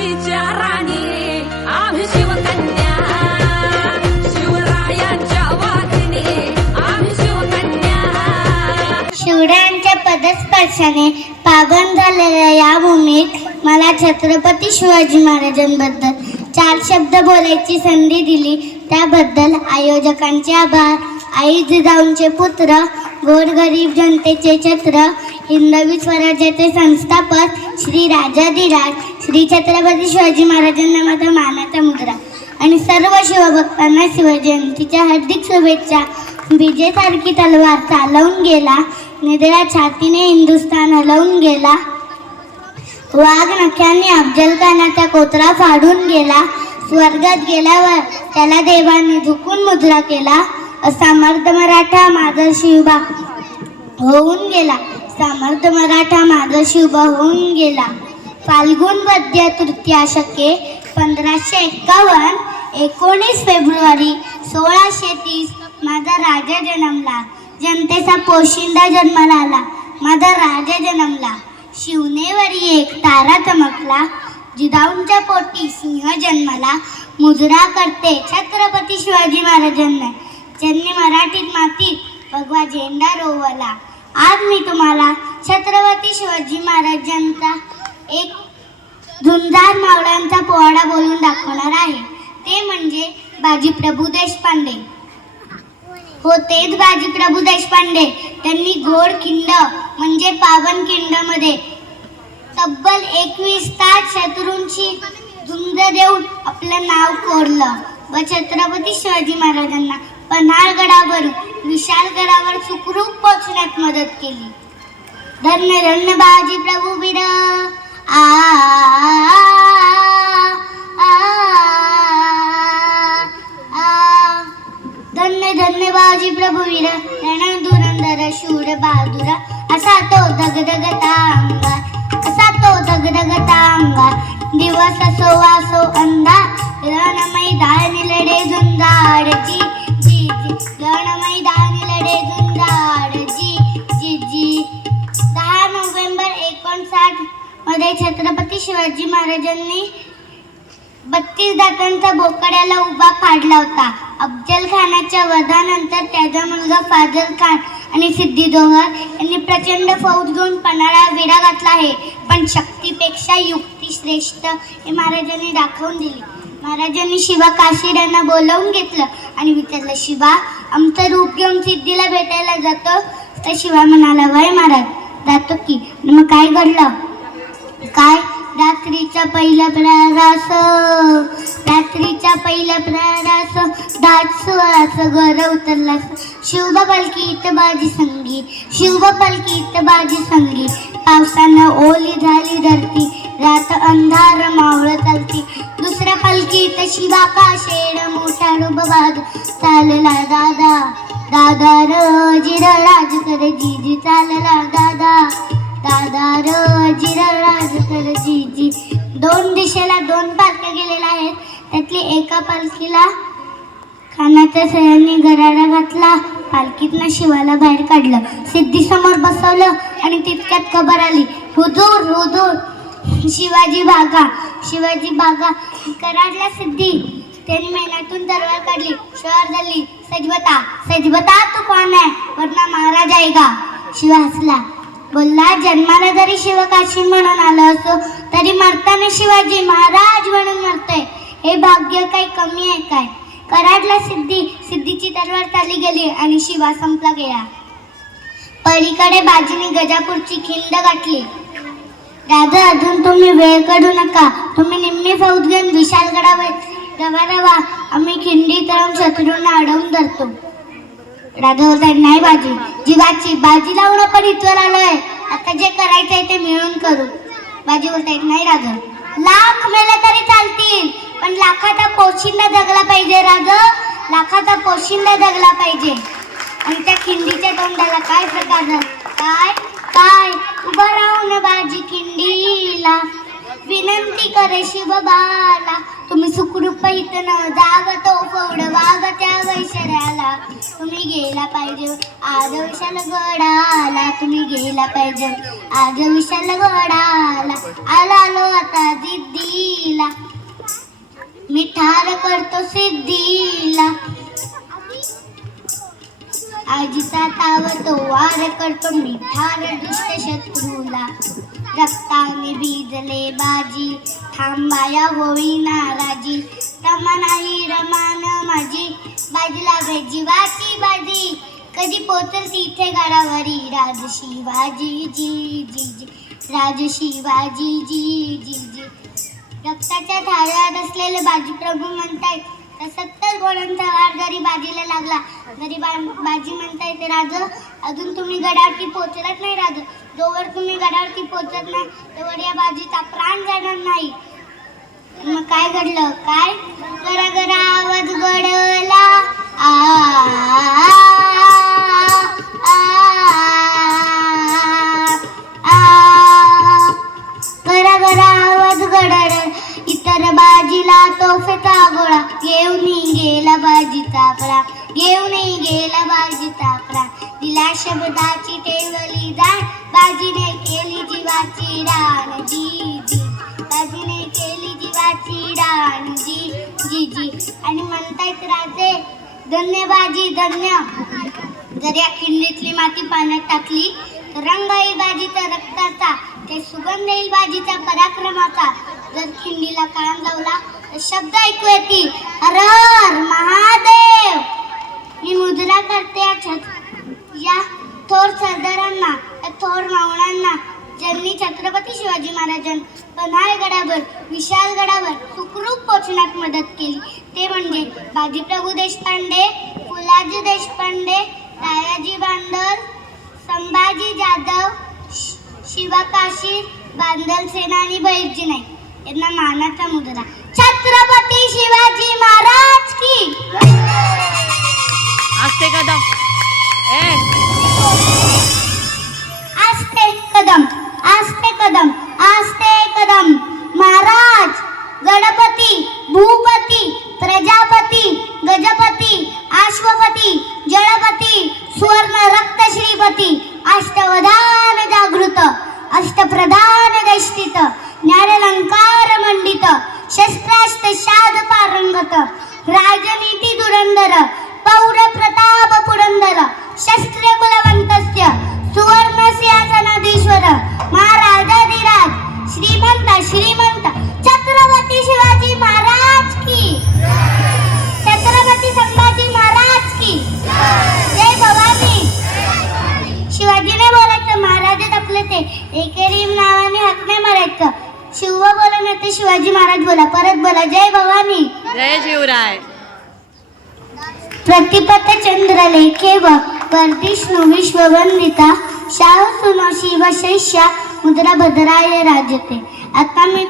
काशीच्या राणी आम्ही शिवकन्या शिवरायांच्या आम्ही शिवकन्या. शिवरायांच्या पदस्पर्शाने पावन झालेल्या या भूमीत मला छत्रपती शिवाजी महाराजांबद्दल चार शब्द बोलायची संधी दिली. त्याबद्दल आयोजकांचे आभार. आई जिजाऊंचे पुत्र गोरगरीब जनतेचे छत्र हिंदवी स्वराज्याचे संस्थापक श्री राजाधिराज श्री छत्रपती शिवाजी महाराजांना माझा मानाचा मुद्रा. आणि सर्व शिवभक्तांना शिवजयंतीच्या हार्दिक शुभेच्छा. विजेसारखी तलवार चालवून गेला. निद्रा छातीने हिंदुस्थान हलवून गेला. वाघ नख्यांनी अफजल खानाचा कोतरा फाडून गेला. स्वर्गात गेल्यावर त्याला देवाने झुकून मुद्रा केला. असा मर्द मराठा माझा शिवबा होऊन गेला. समर्थ मराठा माझा शुभ होऊन गेला. फाल्गुन वद्य तृतीया शके पंधराशे एक्कावन्न. एकोणीस फेब्रुवारी सोळाशे तीस. माझा राजा जन्मला. जनतेचा पोशिंदा जन्माला आला. माझा राजा जन्मला. शिवनेवरी एक तारा चमकला. जिदाऊंच्या पोटी सिंह जन्माला. मुजरा करते छत्रपती शिवाजी महाराजांना. ज्यांनी मराठीत मातीत भगवा झेंडा रोवला. आज मी तुम्हाला छत्रपती शिवाजी महाराजांचा एक झुंजार मावळ्यांचा पोवाडा बोलून दाखवणार आहे. ते म्हणजे बाजी प्रभू देशपांडे. हो तेच बाजी प्रभू देशपांडे. त्यांनी घोड खिंड म्हणजे पावन खिंडमध्ये तब्बल एकवीस तास शत्रूंची झुंज देऊन आपलं नाव कोरलं. व छत्रपती शिवाजी महाराजांना पन्हाळगडावरून विशालगडावर सुखरूप पोचण्यात मदत केली धन्य धन्य बाजी प्रभू वीर आ आ, आ. धन्य धन्य बाजी प्रभुवीर रण धुरंधर शूर बहादुरा असा तो दगदगता अंगार असा तो दगदगता अंगार दिवस असो वासो अंधार रण मैदानी लढे झुंजाडची छत्रपती शिवाजी महाराजांनी बत्तीस दातांचा बोकड्याला उभा फाडला होता. अफजल खानाच्या वधानंतर त्याचा मुलगा फाजल खान आणि सिद्धी जोहर यांनी प्रचंड फौज घेऊन पन्हाळा विडा घातला आहे. पण शक्तीपेक्षा युक्ती श्रेष्ठ हे महाराजांनी दाखवून दिली. महाराजांनी शिवा काशीर यांना बोलावून घेतलं आणि विचारलं शिवा आमचं रूप घेऊन सिद्धीला भेटायला जातो तर शिवा म्हणाला वय महाराज जातो की. मग काय घडलं? काय? रात्रीच्या पहिल्या प्रहारास रात्रीच्या पहिल्या प्रहारास दाट सुवास घर उतरला शिवबा पलकी इथं बाजी संगी शिवबा पालखी इथं बाजी संगी. पावसानं ओली झाली धरती रात अंधार मावळ चालती. दुसऱ्या पालखीत शिवा का शेड मोठा रुब चालला दादा. दादा र जिरा राज कर जीजी चालला दादा. दादा दोन दिशेला दोन पालख्या गेलेल्या आहेत. त्यातली एका पालखीला खानाच्या सह्यांनी गराडा घातला. पालखीतनं शिवाला बाहेर काढलं. सिद्धी समोर बसवलं आणि तितक्यात खबर आली. हुजूर हुजूर शिवाजी बागा शिवाजी बागा. कराडला सिद्धी त्यांनी महिन्यातून तलवार काढली. शहर झाली सजबता सजबता तू कोण आहे? वरना महाराज आहे का? शिवा हसला. बोलला जन्माला जरी शिवकाशी म्हणून आलं असो तरी मरताना शिवाजी महाराज म्हणून मरतोय. हे भाग्य काही कमी आहे काय? कराडला सिद्धी सिद्धीची तलवार चाली गेली आणि शिवा संपला गेला. पलीकडे बाजीने गजापूरची खिंड गाठली. राजा अजून तुम्ही वेळ काढू नका. तुम्ही निम्मी फौज घेऊन विशालगडावर रवा रवा आम्ही खिंडी तळून शत्रूंना अडवून धरतो. राजा होता नाही बाजी जीवाची बाजी लावून आपण इथवर आलोय. आता जे करायचंय ते मिळून करू. बाजी बोलतायत नाही राजा लाख मेले तरी चालतील पण लाखाचा पोशिंदा जगला पाहिजे राजा लाखाचा पोशिंदा जगला पाहिजे. आणि त्या खिंडीच्या तोंडाला काय प्रकार काय? काय? उभं राहून बाजी. स्तुती करे शिव बाला. तुम्ही सुखरूप न जाग तो फोड वाग त्या वैशऱ्याला. तुम्ही गेला पाहिजे आज विशाल गडाला. तुम्ही गेला पाहिजे आज विशाल गडाला. आलालो आता जिद्दीला. मिठार करतो सिद्धीला. काळजीचा तावतो वार करतो मिठा दुष्ट शत्रूला. रक्ताने भिजले बाजी थांबाया होई नाराजी. रमा नाही रमान माझी. बाजी लागे जीवाची बाजी. कधी पोचल तिथे गडावरी राज शिवाजी जी जी जी. राज शिवाजी जी जी जी. रक्ताच्या थाळ्यात असलेले बाजी प्रभू म्हणतायत तर सत्तर गोळ्यांचा वार जरी बाजीला लागला जरी बा बाजी ते राज अजून तुम्ही गडावरती पोचलात नाही राज जोवर तुम्ही गडावरती पोचत नाही तोवर या बाजीचा प्राण जाणार नाही मग काय घडलं काय गरा गरा आवाज गडला आ आ, आ. गरा गरा आवाज गडड इतर बाजीला तोफेचा गोळा घेऊन गेला भाजी तापरा घेऊन गेला भाजी तापरा. दिला शब्दाची टेवली दाळ बाजीने केली जीवाची राण जी जी. बाजीने केली जीवाची राण जी जी जी. आणि म्हणतायत राजे धन्य बाजी धन्य. जर या खिंडीतली माती पाण्यात टाकली तर रंग येईल बाजीचा रक्ताचा ते सुगंध येईल बाजीच्या पराक्रमाचा. जर खिंडीला काळाम लावला शब्द ऐकू येतील. हर हर महादेव. मी मुद्रा करते या छत या थोर सरदारांना थोर मावळांना ज्यांनी छत्रपती शिवाजी महाराजां पन्हाळगडावर विशालगडावर सुखरूप पोचण्यात मदत केली. ते म्हणजे बाजीप्रभू देशपांडे फुलाजी देशपांडे रायाजी बांदल संभाजी जाधव शि- बांदल सेना आणि बहिर्जी नाईक. यांना मानाचा मुद्रा. छत्रपती शिवाजी महाराज की. असते कदम. ए. आस्ते कदम आस्ते कदम. पारंगत राजनीती दुरंदर पौर प्रताप पुरंदर शस्त्र कुलवंतस्य सुवर्ण सिंहासनाधीश्वर महाराजाधिराज श्रीमंत श्रीमंत छत्रपती शिवाजी महाराज की। महाराज बोला. परत बोला. जय भवानी. जय शिवराय. प्रतिपत चंद्र लेखे व वर्धिष्णू विश्ववंदिता शाह सुनो शिवशैष्या मुद्रा भद्राय राजते आता मी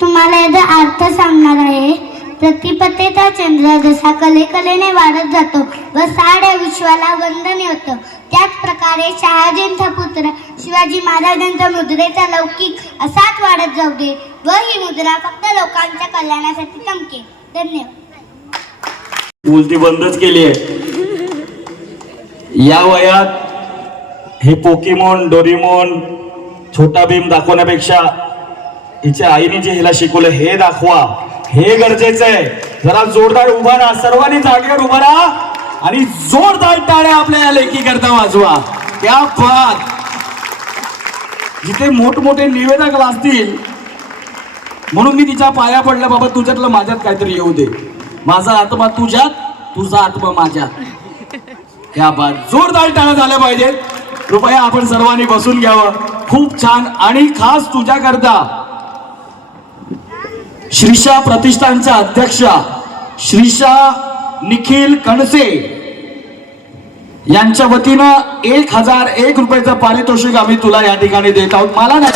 तुम्हाला याचा अर्थ सांगणार आहे. प्रतिपत्तेचा चंद्र जसा कले कलेने वाढत जातो व साड्या विश्वाला वंदन होतं. त्याच प्रकारे शहाजींचा पुत्र शिवाजी महाराजांचा मुद्रेचा लौकिक असाच वाढत जाऊ दे. व ही मुद्रा फक्त लोकांच्या कल्याणासाठी चमके धन्यवाद. बोलती बंदच केली आहे. या वयात हे पोकीमोन डोरीमोन छोटा भीम दाखवण्यापेक्षा हिच्या आईने जे हिला शिकवलं हे दाखवा. हे गरजेचं आहे. जरा जोरदार उभा राहा. सर्वांनी जागेवर उभा राहा आणि जोरदार टाळ्या आपल्या या लेखी करता वाजवा. त्या बात. जिथे मोठमोठे निवेदक असतील म्हणून मी तिच्या पाया पडल्या बाबा तुझ्यातलं माझ्यात काहीतरी येऊ दे. माझा आत्मा तुझ्यात तुझा आत्मा माझ्यात. या बात. जोरदार टाळ्या झाल्या पाहिजेत. कृपया आपण सर्वांनी बसून घ्यावं. खूप छान. आणि खास तुझ्याकरता श्रीशा प्रतिष्ठानच्या अध्यक्षा श्रीशा निखिल कणसे यांच्या वतीनं एक हजार एक रुपयाचं पारितोषिक आम्ही तुला या ठिकाणी देत आहोत. मला नाही.